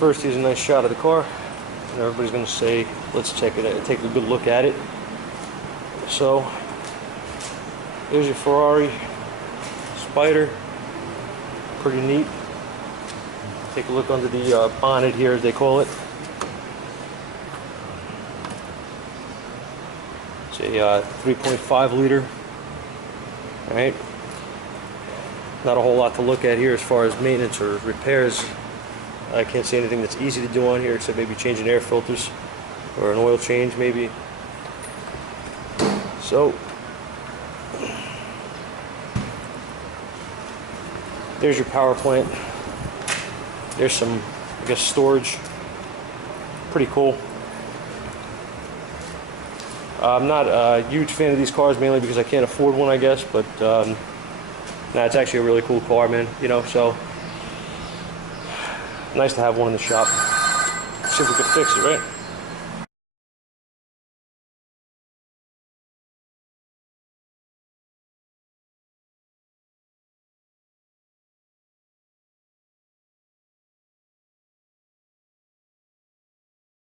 First, here's a nice shot of the car, and everybody's going to say, let's check it out, take a good look at it. So, there's your Ferrari Spyder, pretty neat. Take a look under the bonnet here, as they call it. It's a 3.5 liter. Alright, not a whole lot to look at here as far as maintenance or repairs. I can't see anything that's easy to do on here except maybe changing air filters or an oil change maybe. So there's your power plant. There's some, I guess, storage. Pretty cool. I'm not a huge fan of these cars, mainly because I can't afford one, I guess, but nah, it's actually a really cool car, man, you know, so nice to have one in the shop. See if we can fix it, right?